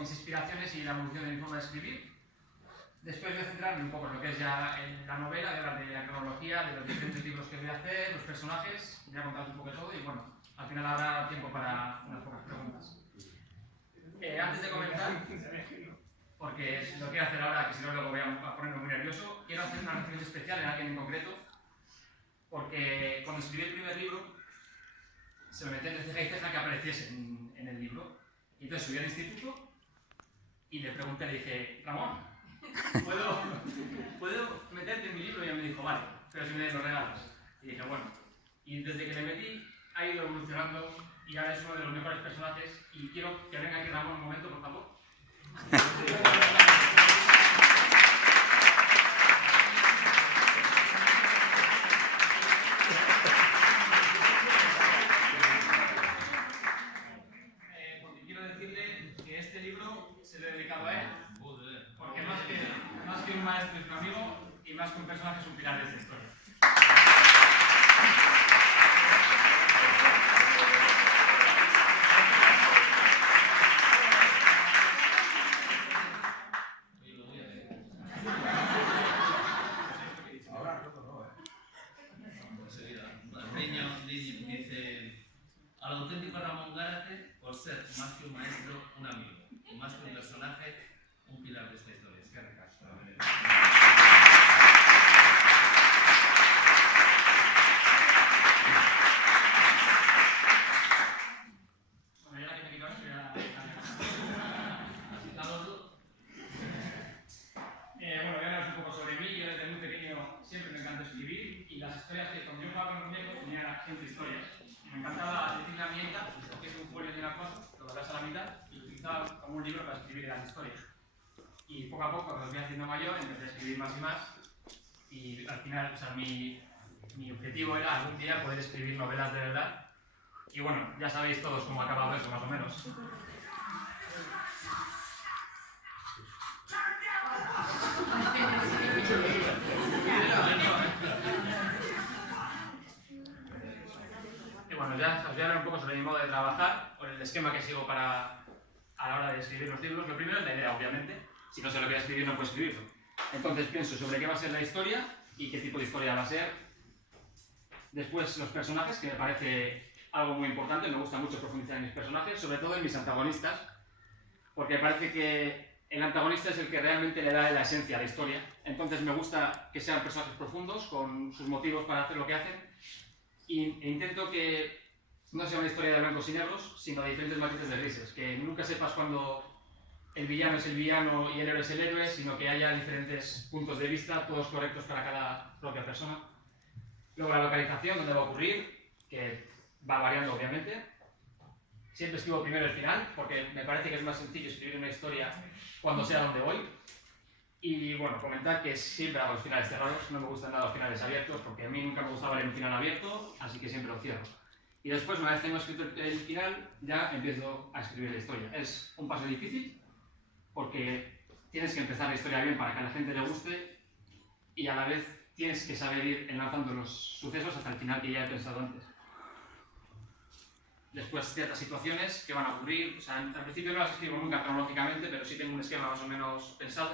mis inspiraciones y la evolución de mi forma de escribir. Después voy a centrarme un poco en lo que es ya en la novela, de hablar de la cronología, de los diferentes libros que voy a hacer, los personajes, voy a contar un poco de todo y bueno, al final habrá tiempo para unas pocas preguntas. Antes de comenzar, porque lo quiero hacer ahora, que si no luego voy a ponerme muy nervioso, quiero hacer una referencia especial en alguien en concreto, porque cuando escribí el primer libro, se me metió entre ceja y ceja que apareciese en el libro. Y entonces subí al instituto y le pregunté, le dije, Ramón, ¿puedo meterte en mi libro? Y él me dijo, vale, pero si me lo regalas. Y dije, bueno. Y desde que le metí, ha ido evolucionando y ahora es uno de los mejores personajes. Y quiero que venga aquí Ramón un momento, por favor. Porque quiero decirle que este libro se lo he dedicado a él. Porque más que un maestro es un amigo y más que un personaje es un pilar de esta historia. Al auténtico Ramón Gárate, por ser más que un maestro, un amigo, y más que un personaje, un pilar de esta historia. Es que recasco. Bueno, ya la que me quito esto ya... Bueno, voy a hablaros un poco sobre mí. Yo desde muy pequeño siempre me encanta escribir y las historias que cuando yo jugaba con muñecos tenía siempre historias. Me encantaba decirle a mi aita, que es un folio de una cosa, lo doblas a la mitad y lo utilizaba como un libro para escribir las historias. Y poco a poco, cuando los fui haciendo mayor, empecé a escribir más y más. Y al final, o sea, mi objetivo era algún día poder escribir novelas de verdad. Y bueno, ya sabéis todos cómo ha acabado eso, más o menos. Y bueno, ya os voy a hablar un poco sobre mi modo de trabajar, o el esquema que sigo a la hora de escribir los libros. Lo primero es la idea, obviamente. Si no sé lo que voy a escribir, no puedo escribirlo. Entonces pienso sobre qué va a ser la historia y qué tipo de historia va a ser. Después los personajes, que me parece algo muy importante. Me gusta mucho profundizar en mis personajes, sobre todo en mis antagonistas, porque me parece que el antagonista es el que realmente le da la esencia a la historia. Entonces me gusta que sean personajes profundos, con sus motivos para hacer lo que hacen, e intento que no sea una historia de blancos y negros, sino de diferentes matices de grises, que nunca sepas cuándo el villano es el villano y el héroe es el héroe, sino que haya diferentes puntos de vista, todos correctos para cada propia persona. Luego la localización, donde va a ocurrir, que va variando obviamente. Siempre escribo primero el final, porque me parece que es más sencillo escribir una historia cuando sé a dónde voy. Y bueno, comentar que siempre hago los finales cerrados, no me gustan nada los finales abiertos, porque a mí nunca me gustaba leer un final abierto, así que siempre lo cierro. Y después, una vez tengo escrito el final, ya empiezo a escribir la historia. Es un paso difícil, porque tienes que empezar la historia bien para que a la gente le guste, y a la vez tienes que saber ir enlazando los sucesos hasta el final que ya he pensado antes. Después ciertas situaciones que van a ocurrir, o sea, al principio no las escribo nunca cronológicamente, pero sí tengo un esquema más o menos pensado,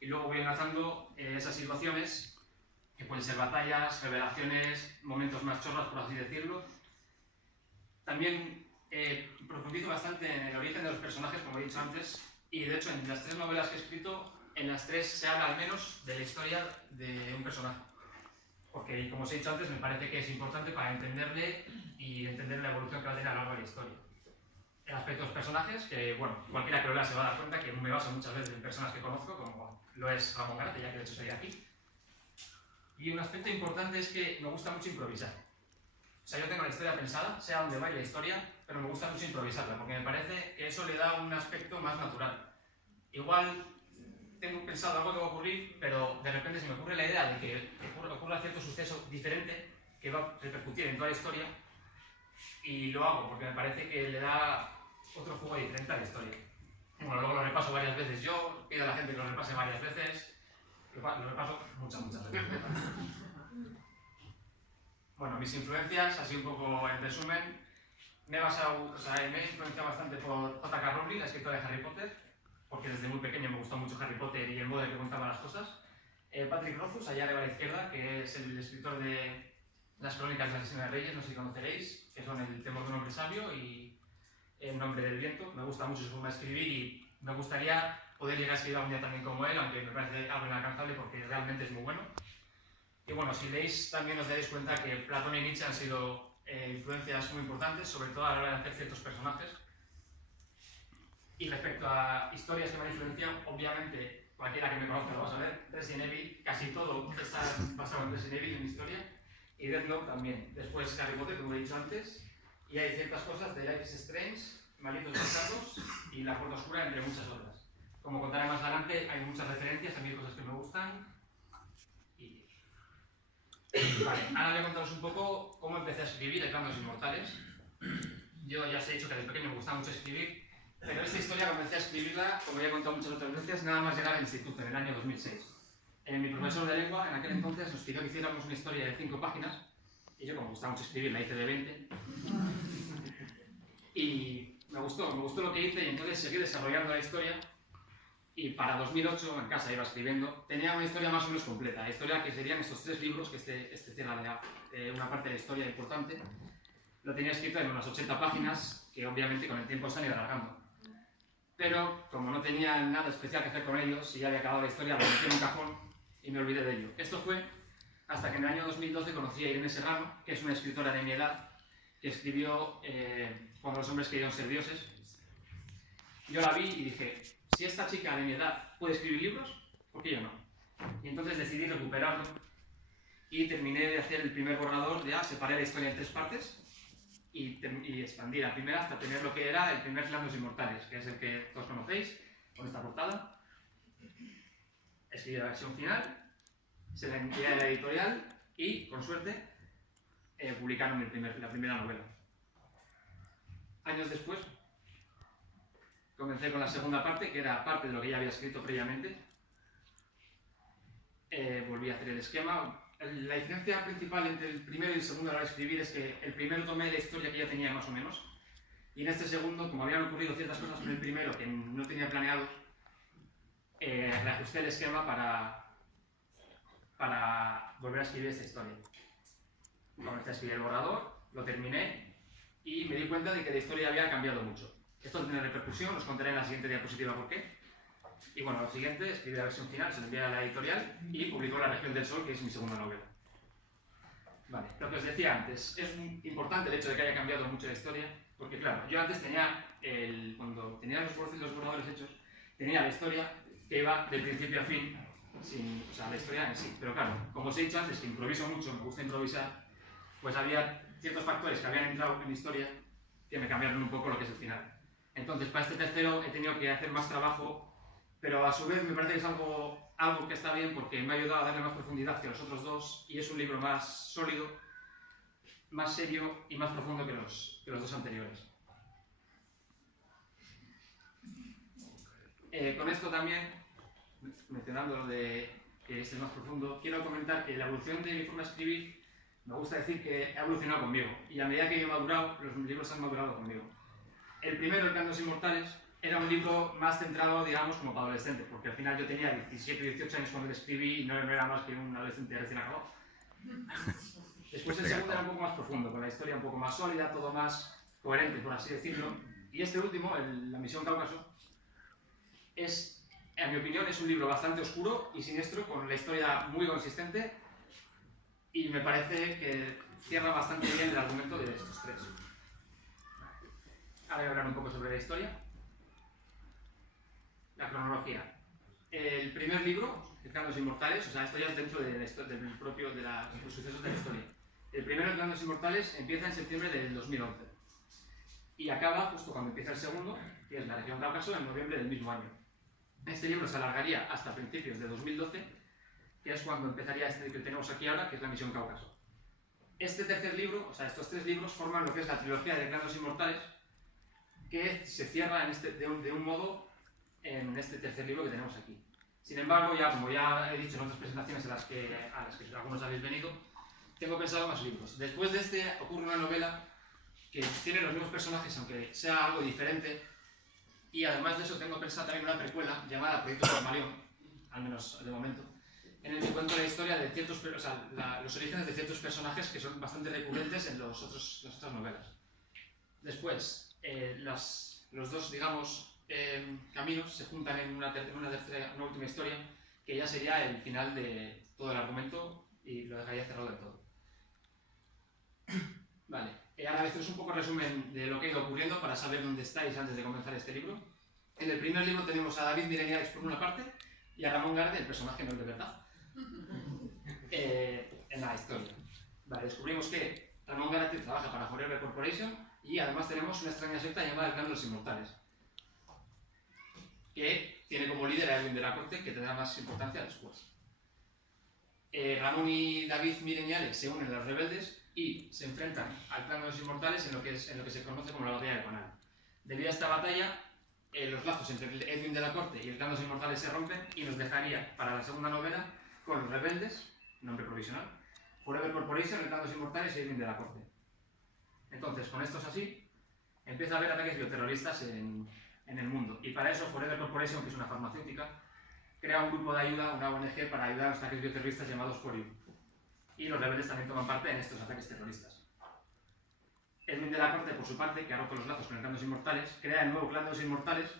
y luego voy enlazando esas situaciones, que pueden ser batallas, revelaciones, momentos más chorras, por así decirlo. También profundizo bastante en el origen de los personajes, como he dicho antes, y de hecho en las 3 novelas que he escrito, en las 3 se habla al menos de la historia de un personaje. Porque, como os he dicho antes, me parece que es importante para entenderle y entender la evolución que va a tener a lo largo de la historia. El aspecto de los personajes, que bueno, cualquiera que lo lea se va a dar cuenta que me baso muchas veces en personas que conozco, como lo es Ramón Gárate, ya que de hecho sería aquí. Y un aspecto importante es que me gusta mucho improvisar. O sea, yo tengo la historia pensada, sé a dónde va la historia, pero me gusta mucho improvisarla, porque me parece que eso le da un aspecto más natural. Igual tengo pensado algo que va a ocurrir, pero de repente se me ocurre la idea de que ocurra cierto suceso diferente que va a repercutir en toda la historia, y lo hago porque me parece que le da otro juego diferente a la historia. Bueno, luego lo repaso varias veces yo, pido a la gente que lo repase varias veces, lo repaso muchas veces. Bueno, mis influencias, así un poco en resumen, me he influenciado bastante por J.K. Rowling, la escritora de Harry Potter, porque desde muy pequeño me gustó mucho Harry Potter y el modo en que contaba las cosas. Patrick Rothfuss, allá arriba a la izquierda, que es el escritor de las crónicas de la Asesina de Reyes, no sé si conoceréis, que son El temor de un hombre sabio y El nombre del viento. Me gusta mucho su forma de escribir y me gustaría poder llegar a escribir algún día también como él, aunque me parece algo inalcanzable porque realmente es muy bueno. Y bueno, si leéis también os daréis cuenta que Platón y Nietzsche han sido influencias muy importantes, sobre todo a la hora de hacer ciertos personajes. Y respecto a historias que me han influenciado, obviamente, cualquiera que me conozca lo va a saber, Resident Evil, casi todo está basado en Resident Evil, en historia, y Death Note también. Después Harry Potter, como he dicho antes, y hay ciertas cosas de Life is Strange, Malditos Bastardos y La Puerta Oscura, entre muchas otras. Como contaré más adelante, hay muchas referencias, a mí hay cosas que me gustan. Y... Vale, ahora voy a contaros un poco cómo empecé a escribir El Clan de los Inmortales. Yo ya os he dicho que desde pequeño me gustaba mucho escribir, pero esta historia comencé a escribirla, como ya he contado muchas otras veces, nada más llegar al instituto, en el año 2006. Mi profesor de lengua, en aquel entonces, nos pidió que hiciéramos una historia de 5 páginas, y yo, como me gustaba mucho escribir, la hice de 20. Y me gustó lo que hice, y entonces seguí desarrollando la historia. Y para 2008, en casa iba escribiendo, tenía una historia más o menos completa. La historia que serían estos 3 libros, que este cierra una parte de la historia importante. Lo tenía escrito en unas 80 páginas, que obviamente con el tiempo se han ido alargando. Pero como no tenía nada especial que hacer con ellos, y ya había acabado la historia, lo metí en un cajón y me olvidé de ello. Esto fue hasta que en el año 2012 conocí a Irene Serrano, que es una escritora de mi edad, que escribió Cuando los hombres querían ser dioses. Yo la vi y dije, si esta chica de mi edad puede escribir libros, ¿por qué yo no? Y entonces decidí recuperarlo y terminé de hacer el primer borrador, ya separé la historia en 3 partes y expandí la primera hasta tener lo que era el primer Clan de los Inmortales, que es el que todos conocéis, con esta portada. Escribí la versión final, se la envié a la editorial y, con suerte, publicaron la primera novela. Años después, comencé con la segunda parte, que era parte de lo que ya había escrito previamente. Volví a hacer el esquema. La diferencia principal entre el primero y el segundo a la hora de escribir es que el primero tomé la historia que ya tenía más o menos, y en este segundo, como habían ocurrido ciertas cosas con el primero que no tenía planeado, reajusté el esquema para volver a escribir esta historia. Comencé a escribir el borrador, lo terminé y me di cuenta de que la historia había cambiado mucho. Esto tiene repercusión, os contaré en la siguiente diapositiva por qué. Y bueno, lo siguiente, escribí la versión final, se la envié a la editorial y publicó La Región del Sol, que es mi segunda novela. Vale, lo que os decía antes, es importante el hecho de que haya cambiado mucho la historia, porque claro, yo antes tenía, cuando tenía los borradores hechos, tenía la historia que iba de principio a fin, o sea, la historia en sí. Pero claro, como os he dicho antes, que improviso mucho, me gusta improvisar, pues había ciertos factores que habían entrado en la historia que me cambiaron un poco lo que es el final. Entonces, para este tercero he tenido que hacer más trabajo, pero a su vez me parece que es algo que está bien porque me ha ayudado a darle más profundidad que los otros dos y es un libro más sólido, más serio y más profundo que los 2 anteriores. Con esto también, mencionando lo de que este es más profundo, quiero comentar que la evolución de mi forma de escribir, me gusta decir que ha evolucionado conmigo y a medida que yo he madurado, los libros han madurado conmigo. El primero, El Clan de los Inmortales, era un libro más centrado, digamos, como para adolescentes, porque al final yo tenía 17 o 18 años cuando lo escribí y no era más que un adolescente recién acabado. Después el segundo era un poco más profundo, con la historia un poco más sólida, todo más coherente, por así decirlo. Y este último, La Misión Cáucaso, en mi opinión, es un libro bastante oscuro y siniestro, con la historia muy consistente y me parece que cierra bastante bien el argumento de estos 3. Ahora voy a hablar un poco sobre la historia. La cronología. El primer libro, El Clan de los Inmortales, o sea, esto ya es dentro de los sucesos de la historia. El primero, El Clan de los Inmortales, empieza en septiembre del 2011 y acaba justo cuando empieza el segundo, que es La Región Cáucaso, en noviembre del mismo año. Este libro se alargaría hasta principios de 2012, que es cuando empezaría este que tenemos aquí ahora, que es La Misión Cáucaso. Este tercer libro, o sea, estos 3 libros forman lo que es la trilogía de El Clan de los Inmortales, que se cierra de un modo en este tercer libro que tenemos aquí. Sin embargo, como ya he dicho en otras presentaciones a las que algunos habéis venido, tengo pensado más libros. Después de este ocurre una novela que tiene los mismos personajes, aunque sea algo diferente. Y además de eso tengo pensado también una precuela llamada Proyecto Pigmalión, al menos de momento, en el que cuento la historia de ciertos, los orígenes de ciertos personajes que son bastante recurrentes en las otras novelas. Después, los dos, digamos, caminos se juntan en una última historia, que ya sería el final de todo el argumento y lo dejaría cerrado del todo. Vale, ahora veces un poco resumen de lo que ha ido ocurriendo para saber dónde estáis antes de comenzar este libro. En el primer libro tenemos a David Mireñales por una parte y a Ramón Gárate, el personaje no es de verdad, en la historia. Vale, descubrimos que Ramón Gárate trabaja para Forever Corporation y además tenemos una extraña secta llamada el Clan de los Inmortales, que tiene como líder a Edwin de la Corte, que tendrá más importancia después. Ramón y David Mireñales se unen a los rebeldes y se enfrentan al Clan de los Inmortales en lo que se conoce como la batalla de Conan. Debido a esta batalla, los lazos entre Edwin de la Corte y el Clan de los Inmortales se rompen y nos dejaría para la segunda novela con los rebeldes, nombre provisional, Forever Corporation, el Clan de los Inmortales y Edwin de la Corte. Entonces, con esto es así, empieza a haber ataques bioterroristas en el mundo. Y para eso Forever Corporation, que es una farmacéutica, crea un grupo de ayuda, una ONG, para ayudar a los ataques bioterroristas llamados Forium. Y los rebeldes también toman parte en estos ataques terroristas. Edwin de la Corte, por su parte, que ha roto los lazos con el Clan de los Inmortales, crea el nuevo Clan de los Inmortales,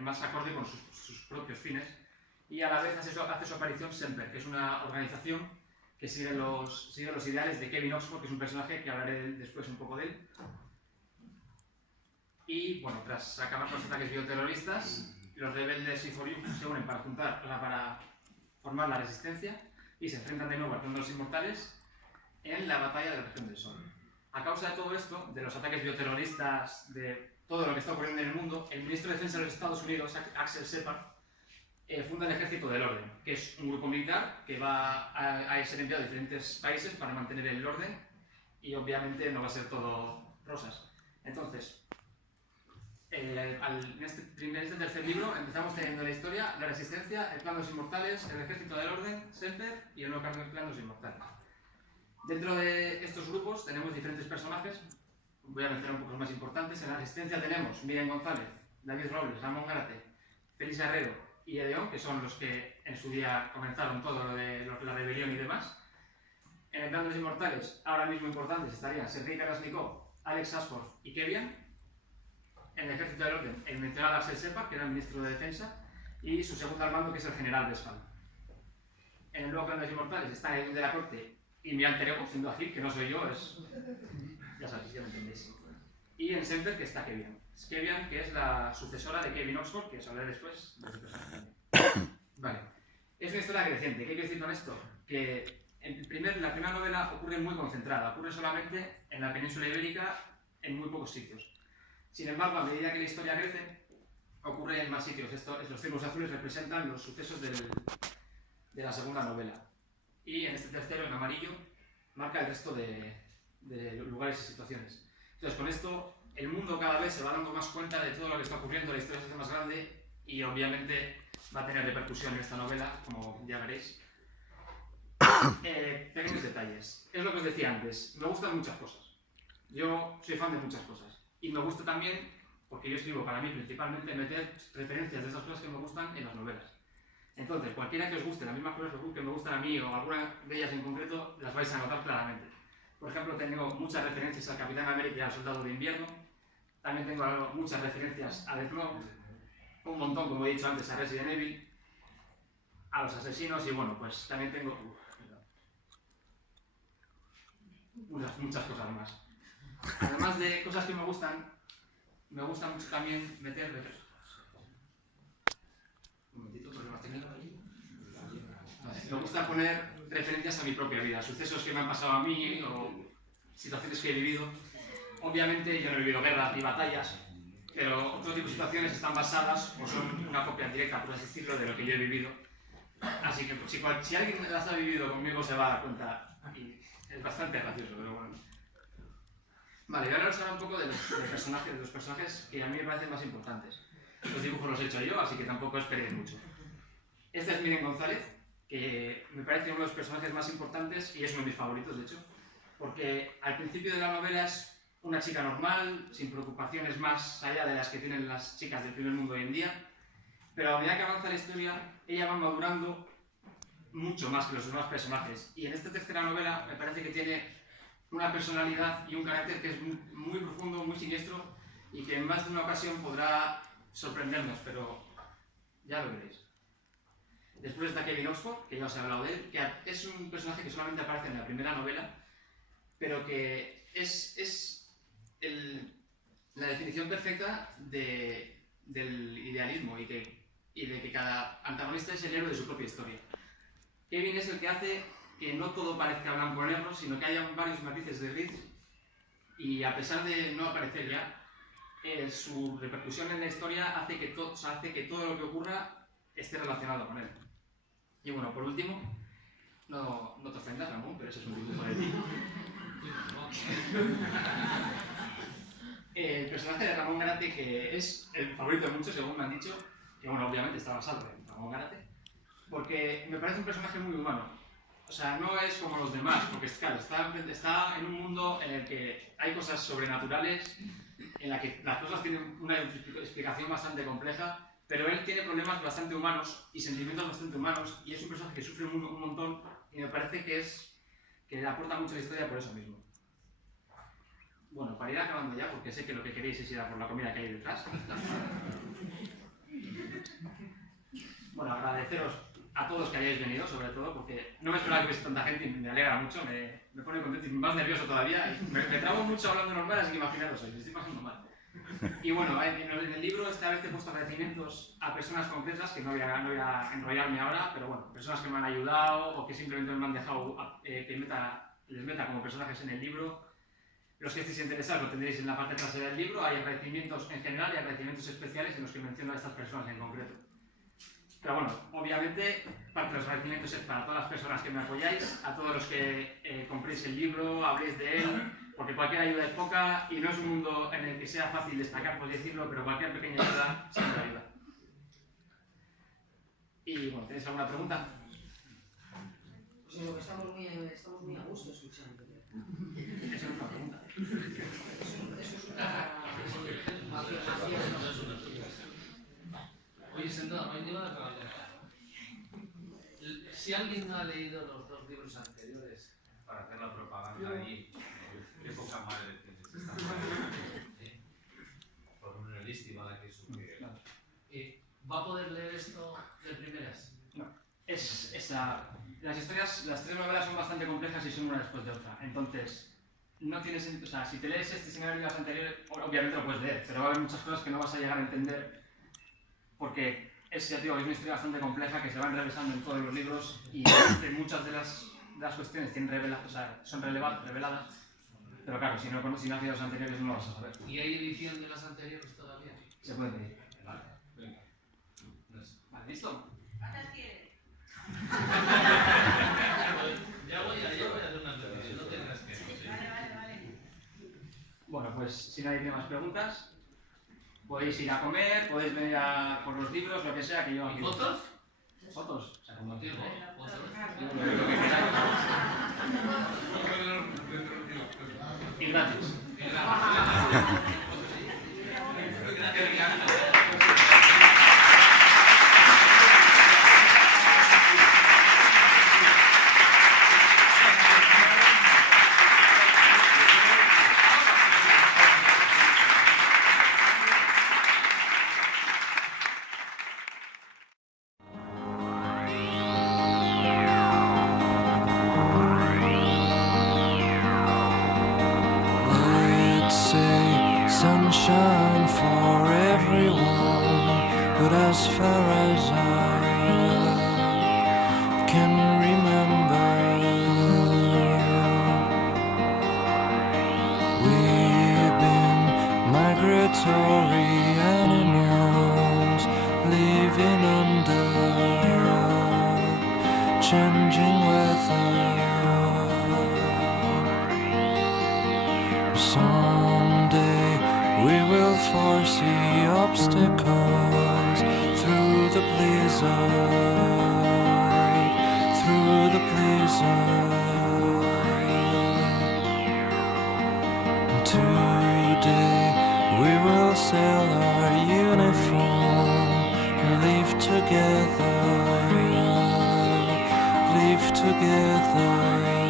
más acorde con sus propios fines, y a la vez hace su aparición Semper, que es una organización que sigue los ideales de Kevin Oxford, que es un personaje que hablaré después un poco de él. Y bueno, tras acabar con los ataques bioterroristas, los rebeldes y Forium se unen para formar la resistencia y se enfrentan de nuevo al Clan de los Inmortales en la batalla de la región del Sol. A causa de todo esto, de los ataques bioterroristas, de todo lo que está ocurriendo en el mundo, el ministro de Defensa de los Estados Unidos, Axel Shepard, funda el Ejército del Orden, que es un grupo militar que va a ser enviado a diferentes países para mantener el orden y obviamente no va a ser todo rosas. Entonces, en este tercer libro empezamos teniendo la historia, la resistencia, el Clan de los Inmortales, el Ejército del Orden, Semper y el nuevo Clan de los Inmortales. Dentro de estos grupos tenemos diferentes personajes, voy a mencionar un poco los más importantes. En la resistencia tenemos Miriam González, David Robles, Ramón Gárate, Félix Herrero y Edeón, que son los que en su día comenzaron todo lo de la rebelión y demás. En el Clan de los Inmortales, ahora mismo importantes, estarían Sergei Karasnikov, Alex Ashford y Kevian. En el Ejército del Orden, el mencionado Axel Shepard, que era el ministro de Defensa, y su segundo al mando, que es el general Westphal. En el nuevo Clan de los Inmortales está Edwin de la Corte y mi alter ego, siendo Agil, que no soy yo, ya sabéis, ya me entendéis. Y en Semper, que está Kevian. Kevian, que es la sucesora de Kevin Oxford, que os hablaré después de su personaje. Vale. Es una historia creciente. ¿Qué quiero decir con esto? Que la primera novela ocurre muy concentrada, ocurre solamente en la península ibérica, en muy pocos sitios. Sin embargo, a medida que la historia crece, ocurre en más sitios. Los círculos azules representan los sucesos de la segunda novela. Y en este tercero, en amarillo, marca el resto de lugares y situaciones. Entonces, con esto, el mundo cada vez se va dando más cuenta de todo lo que está ocurriendo, la historia se hace más grande y obviamente va a tener repercusión en esta novela, como ya veréis. Pequeños detalles. Es lo que os decía antes, me gustan muchas cosas. Yo soy fan de muchas cosas. Y me gusta también, porque yo escribo para mí principalmente, meter referencias de esas cosas que me gustan en las novelas. Entonces, cualquiera que os guste las mismas cosas que me gustan a mí o alguna de ellas en concreto, las vais a notar claramente. Por ejemplo, tengo muchas referencias al Capitán América y al Soldado de Invierno. También tengo muchas referencias a Death Note, un montón, como he dicho antes, a Resident Evil, a los asesinos y bueno, pues también tengo muchas cosas más. Además de cosas que me gusta mucho también meter referencias. Un momentito, problemas técnicos. Me gusta poner referencias a mi propia vida, sucesos que me han pasado a mí o situaciones que he vivido. Obviamente yo no he vivido guerras ni batallas, pero otro tipo de situaciones están basadas o son una copia directa, por así decirlo, de lo que yo he vivido. Así que pues, si alguien las ha vivido conmigo se va a dar cuenta y es bastante gracioso, pero bueno. Vale, ahora os hablo un poco de los personajes que a mí me parecen más importantes. Los dibujos los he hecho yo, así que tampoco esperéis mucho. Este es Miriam González, que me parece uno de los personajes más importantes y es uno de mis favoritos, de hecho. porque al principio de la novela es una chica normal, sin preocupaciones más allá de las que tienen las chicas del primer mundo hoy en día, pero a medida que avanza la historia, ella va madurando mucho más que los demás personajes. Y en esta tercera novela me parece que tiene una personalidad y un carácter que es muy profundo, muy siniestro, y que en más de una ocasión podrá sorprendernos, pero ya lo veréis. Después está Kevin Oxford, que ya os he hablado de él, que es un personaje que solamente aparece en la primera novela, pero que es la definición perfecta del idealismo y de que cada antagonista es el héroe de su propia historia. Kevin es el que hace que no todo parezca blanco o negro, sino que haya varios matices de gris, y a pesar de no aparecer ya, su repercusión en la historia hace que todo lo que ocurra esté relacionado con él. Y bueno, por último, no te ofendas, Ramón, pero ese es un dibujo de ti. El personaje de Ramón Gárate, que es el favorito de muchos, según me han dicho, que bueno, obviamente está basado en Ramón Gárate, porque me parece un personaje muy humano. O sea, no es como los demás, porque claro, está en un mundo en el que hay cosas sobrenaturales, en la que las cosas tienen una explicación bastante compleja, pero él tiene problemas bastante humanos y sentimientos bastante humanos, y es un personaje que sufre un montón, y me parece que le aporta mucho a la historia por eso mismo. Bueno, para ir acabando ya, porque sé que lo que queréis es ir a por la comida que hay detrás. Bueno, agradeceros a todos que hayáis venido, sobre todo, porque no me esperaba que hubiese tanta gente y me alegra mucho, me pone contento y más nervioso todavía. Y me trabo mucho hablando normal, así que imaginaros, me estoy pasando mal. Y bueno, en el libro esta vez he puesto agradecimientos a personas concretas, que no voy a enrollarme ahora, pero bueno, personas que me han ayudado o que simplemente me han dejado que les meta como personajes en el libro. Los que estéis interesados lo tendréis en la parte trasera del libro. Hay agradecimientos en general y agradecimientos especiales en los que menciono a estas personas en concreto. Pero bueno, obviamente, parte de los agradecimientos es para todas las personas que me apoyáis, a todos los que compréis el libro, habléis de él, porque cualquier ayuda es poca y no es un mundo en el que sea fácil destacar, por decirlo, pero cualquier pequeña ayuda siempre ayuda. Y bueno, ¿tenéis alguna pregunta? Pues estamos muy a gusto escuchando. Esa es una pregunta. Eso es una afirmación. Oye, sentado, no hay nada para hablar. Si alguien no ha leído los dos libros anteriores, para hacer la propaganda ahí, qué poca madre tienes esta madre. Por un realista, ¿vale? Que sugiere. ¿Va a poder leer esto de primeras? No. Las historias, las tres novelas son bastante complejas y son una después de otra. Entonces, no tienes, o sea, si te lees este seminario y las anteriores, obviamente lo puedes leer, pero va a haber muchas cosas que no vas a llegar a entender, porque ya digo, es una historia bastante compleja que se van revisando en todos los libros y muchas de las cuestiones son reveladas, pero claro, si no has leído los anteriores no lo vas a saber. ¿Y hay edición de las anteriores todavía? Se puede pedir. Vale, venga. Vale, ¿listo? ¿Cuántas quieres? Ya voy a hacer una petición, no tengas que. Vale. Bueno, pues si nadie tiene más preguntas, podéis ir a comer, podéis venir por los libros, lo que sea, que yo aquí... ¿Fotos? ¿Fotos? O sea, como Contigo, fotos. lo que queráis. Y gratis. Sunshine for everyone, but as far as I can remember, we've been migratory animals living under changing weather. Someday we will foresee obstacles through the blizzard, through the blizzard. sailor uniform, leave together, leave together.